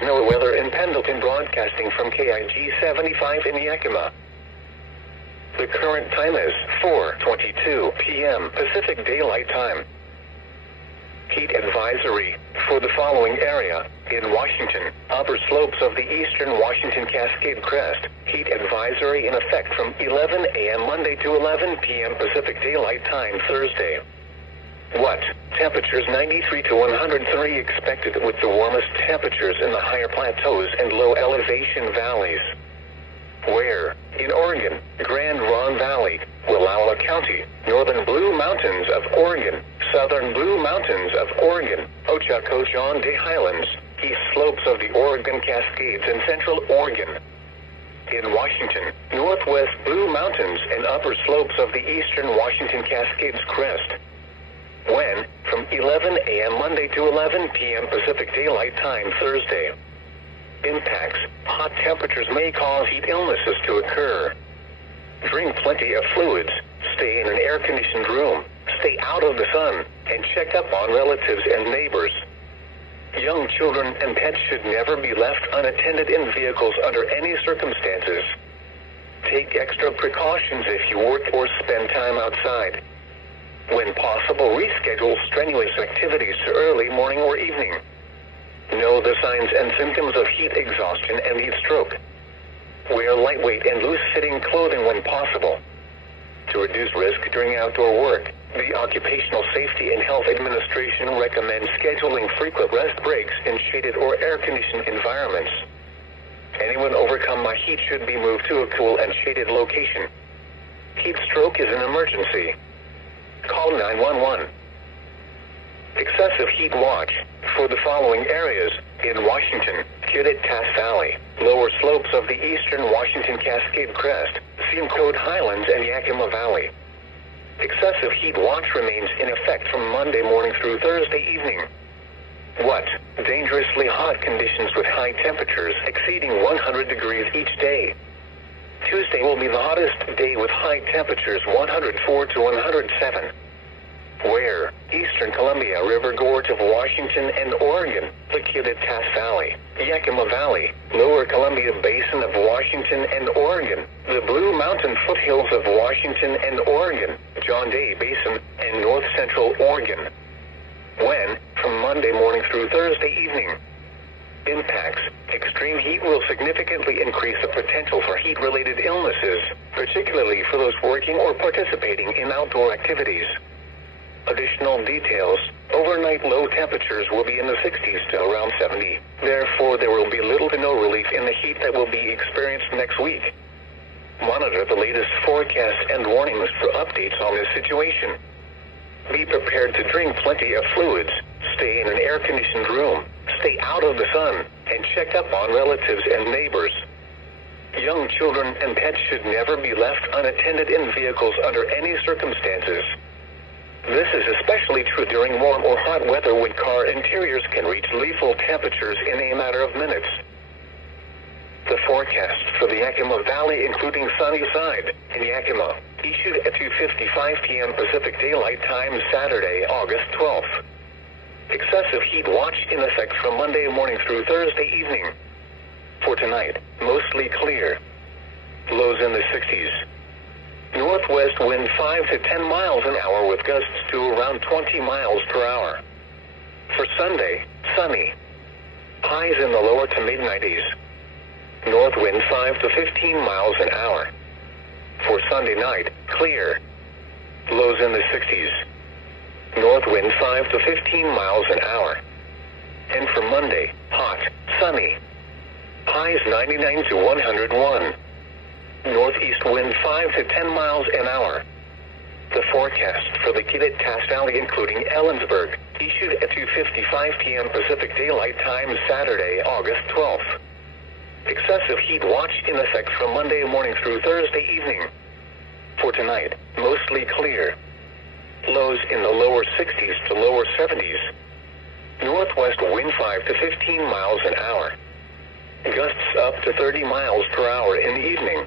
NOAA weather in Pendleton, broadcasting from KIG 75 in Yakima. The current time is 4:22 p.m. Pacific Daylight Time. Heat advisory for the following area in Washington, upper slopes of the eastern Washington Cascade Crest. Heat advisory in effect from 11 a.m. Monday to 11 p.m. Pacific Daylight Time Thursday. What? Temperatures 93 to 103 expected, with the warmest temperatures in the higher plateaus and low elevation valleys. Where? In Oregon, Grand Ronde Valley, Wallowa County, northern Blue Mountains of Oregon, southern Blue Mountains of Oregon, Ochako-John Day Highlands, east slopes of the Oregon Cascades, and central Oregon. In Washington, northwest Blue Mountains and upper slopes of the eastern Washington Cascades Crest. When? From 11 a.m. Monday to 11 p.m. Pacific Daylight Time Thursday. Impacts. Hot temperatures may cause heat illnesses to occur. Drink plenty of fluids. Stay in an air-conditioned room. Stay out of the sun, and check up on relatives and neighbors. Young children and pets should never be left unattended in vehicles under any circumstances. Take extra precautions if you work or spend time outside. When possible, reschedule strenuous activities to early morning or evening. Know the signs and symptoms of heat exhaustion and heat stroke. Wear lightweight and loose-fitting clothing when possible. To reduce risk during outdoor work, the Occupational Safety and Health Administration recommends scheduling frequent rest breaks in shaded or air-conditioned environments. Anyone overcome by heat should be moved to a cool and shaded location. Heat stroke is an emergency. Call 911. Excessive heat watch for the following areas in Washington: Kittitas Valley, lower slopes of the eastern Washington Cascade Crest, Simcoe Highlands, and Yakima Valley. Excessive heat watch remains in effect from Monday morning through Thursday evening. What? Dangerously hot conditions with high temperatures exceeding 100 degrees each day. Tuesday will be the hottest day with high temperatures 104 to 107. Where? Eastern Columbia River Gorge of Washington and Oregon, the Kittitas Valley, Yakima Valley, Lower Columbia Basin of Washington and Oregon, the Blue Mountain foothills of Washington and Oregon, John Day Basin, and North Central Oregon. When? From Monday morning through Thursday evening. Impacts. Extreme heat will significantly increase the potential for heat-related illnesses, particularly for those working or participating in outdoor activities. Additional details. Overnight low temperatures will be in the 60s to around 70. Therefore, there will be little to no relief in the heat that will be experienced next week. Monitor the latest forecasts and warnings for updates on this situation. Be prepared to drink plenty of fluids. Stay in an air-conditioned room. Stay out of the sun, and check up on relatives and neighbors. Young children and pets should never be left unattended in vehicles under any circumstances. This is especially true during warm or hot weather when car interiors can reach lethal temperatures in a matter of minutes. The forecast for the Yakima Valley, including Sunnyside and Yakima, issued at 2:55 p.m. Pacific Daylight Time Saturday, August 12th. Excessive heat watch in effect from Monday morning through Thursday evening. For tonight, mostly clear. Lows in the 60s. Northwest wind 5 to 10 miles an hour with gusts to around 20 miles per hour. For Sunday, sunny. Highs in the lower to mid-90s. North wind 5 to 15 miles an hour. For Sunday night, clear. Lows in the 60s. North wind 5 to 15 miles an hour. And for Monday, hot, sunny. Highs 99 to 101. Northeast wind 5 to 10 miles an hour. The forecast for the Kittitas Valley, including Ellensburg, issued at 2:55 p.m. Pacific Daylight Time Saturday, August 12th. Excessive heat watch in effect from Monday morning through Thursday evening. For tonight, mostly clear. Lows in the lower 60s to lower 70s. Northwest wind 5 to 15 miles an hour. Gusts up to 30 miles per hour in the evening.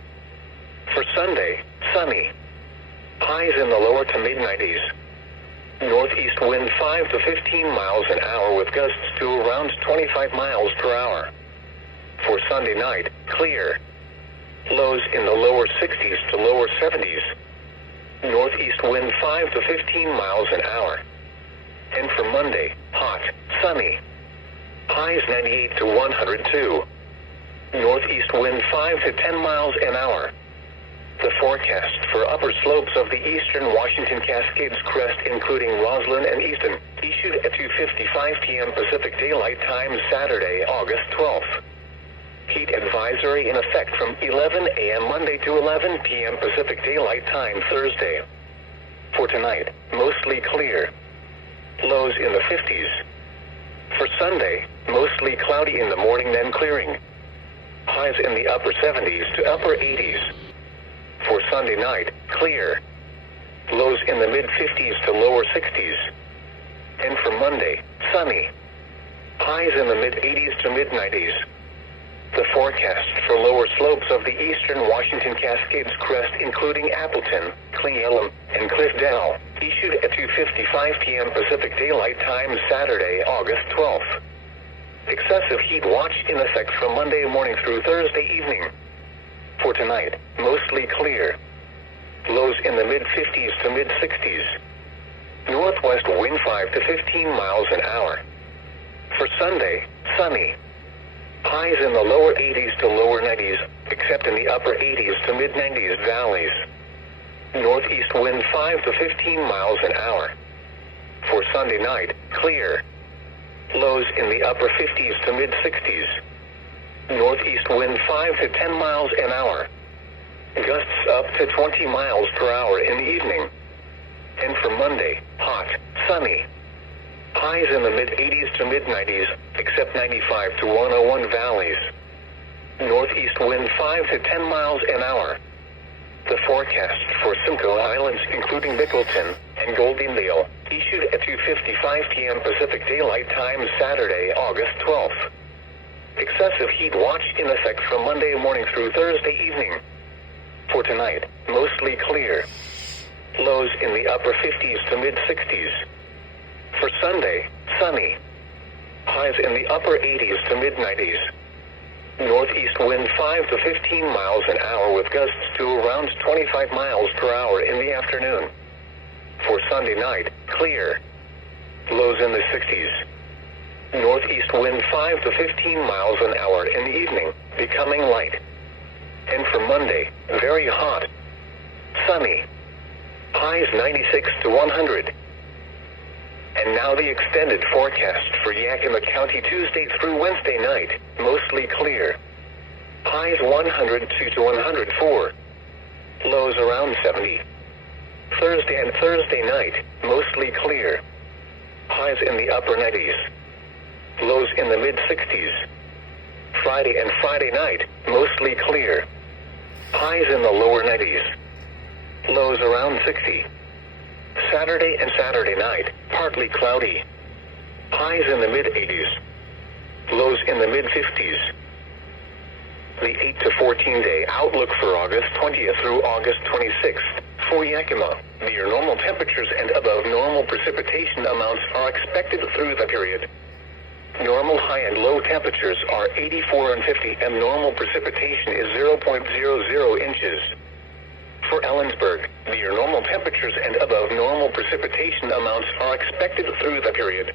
For Sunday, sunny. Highs in the lower to mid-90s. Northeast wind 5 to 15 miles an hour with gusts to around 25 miles per hour. Sunday night, clear. Lows in the lower 60s to lower 70s. Northeast wind 5 to 15 miles an hour. And for Monday, hot, sunny. Highs 98 to 102. Northeast wind 5 to 10 miles an hour. The forecast for upper slopes of the eastern Washington Cascades crest, including Roslyn and Easton, issued at 2:55 p.m. Pacific Daylight Time Saturday, August 12th. Heat advisory in effect from 11 a.m. Monday to 11 p.m. Pacific Daylight Time Thursday. For tonight, mostly clear. Lows in the 50s. For Sunday, mostly cloudy in the morning, then clearing. Highs in the upper 70s to upper 80s. For Sunday night, clear. Lows in the mid-50s to lower 60s. And for Monday, sunny. Highs in the mid-80s to mid-90s. The forecast for lower slopes of the eastern Washington Cascades crest, including Appleton, Cle Elum, and Cliff Dell, issued at 2:55 p.m. Pacific Daylight Time Saturday, August 12th. Excessive heat watch in effect from Monday morning through Thursday evening. For tonight, mostly clear. Lows in the mid-50s to mid-60s. Northwest wind 5 to 15 miles an hour. For Sunday, sunny. Highs in the lower 80s to lower 90s, except in the upper 80s to mid-90s valleys. Northeast wind 5 to 15 miles an hour. For Sunday night, clear. Lows in the upper 50s to mid-60s. Northeast wind 5 to 10 miles an hour. Gusts up to 20 miles per hour in the evening. And for Monday, hot, sunny. Highs in the mid-80s to mid-90s, except 95 to 101 valleys. Northeast wind 5 to 10 miles an hour. The forecast for Simcoe Islands, including Bickleton and Goldendale, issued at 2:55 p.m. Pacific Daylight Time Saturday, August 12th. Excessive heat watch in effect from Monday morning through Thursday evening. For tonight, mostly clear. Lows in the upper 50s to mid-60s. For Sunday, sunny. Highs in the upper 80s to mid-90s. Northeast wind 5 to 15 miles an hour with gusts to around 25 miles per hour in the afternoon. For Sunday night, clear. Lows in the 60s. Northeast wind 5 to 15 miles an hour in the evening, becoming light. And for Monday, very hot. Sunny. Highs 96 to 100. And now the extended forecast for Yakima County Tuesday through Wednesday night, mostly clear. Highs 102 to 104. Lows around 70. Thursday and Thursday night, mostly clear. Highs in the upper 90s. Lows in the mid-60s. Friday and Friday night, mostly clear. Highs in the lower 90s. Lows around 60. Saturday and Saturday night, partly cloudy. Highs in the mid-80s. Lows in the mid-50s. The 8 to 14-day outlook for August 20th through August 26th. For Yakima, near normal temperatures and above normal precipitation amounts are expected through the period. Normal high and low temperatures are 84 and 50, and normal precipitation is 0.00 inches. For Ellensburg, near normal temperatures and above normal precipitation amounts are expected through the period.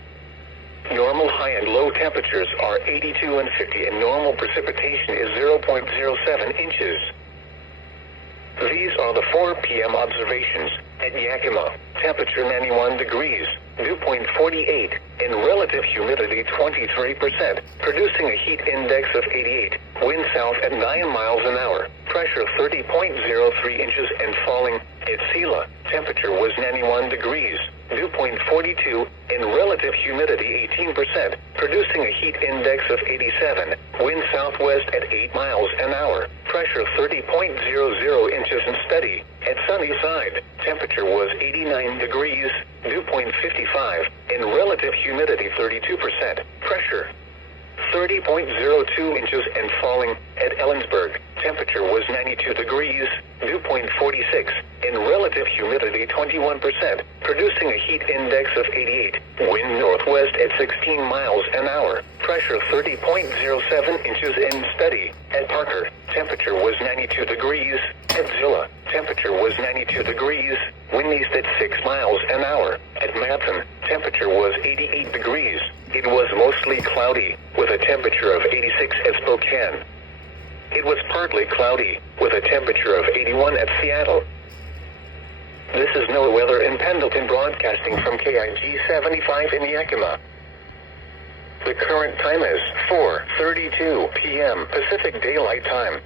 Normal high and low temperatures are 82 and 50, and normal precipitation is 0.07 inches. These are the 4 p.m. observations. At Yakima, temperature 91 degrees, dew point 48, and relative humidity 23%, producing a heat index of 88, wind south at 9 miles an hour, pressure 30.03 inches and falling. At Sela, temperature was 91 degrees, dew point 42, and relative humidity 18%, producing a heat index of 87, wind southwest at 8 miles an hour, pressure 30.00 inches and steady. At Sunnyside, temperature was 89 degrees, dew point 55, and relative humidity 32%, pressure 30.02 inches and falling. At Ellensburg, temperature was 92 degrees, dew point 46, and relative humidity 21%, producing a heat index of 88, wind northwest at 16 miles an hour, Pressure 30.07 inches in steady. At Parker, temperature was 92 degrees. At Zilla, temperature was 92 degrees. Wind east at 6 miles an hour. At Madsen, temperature was 88 degrees. It was mostly cloudy, with a temperature of 86 at Spokane. It was partly cloudy, with a temperature of 81 at Seattle. This is NOAA weather in Pendleton, broadcasting from KIG 75 in Yakima. The current time is 4:32 p.m. Pacific Daylight Time.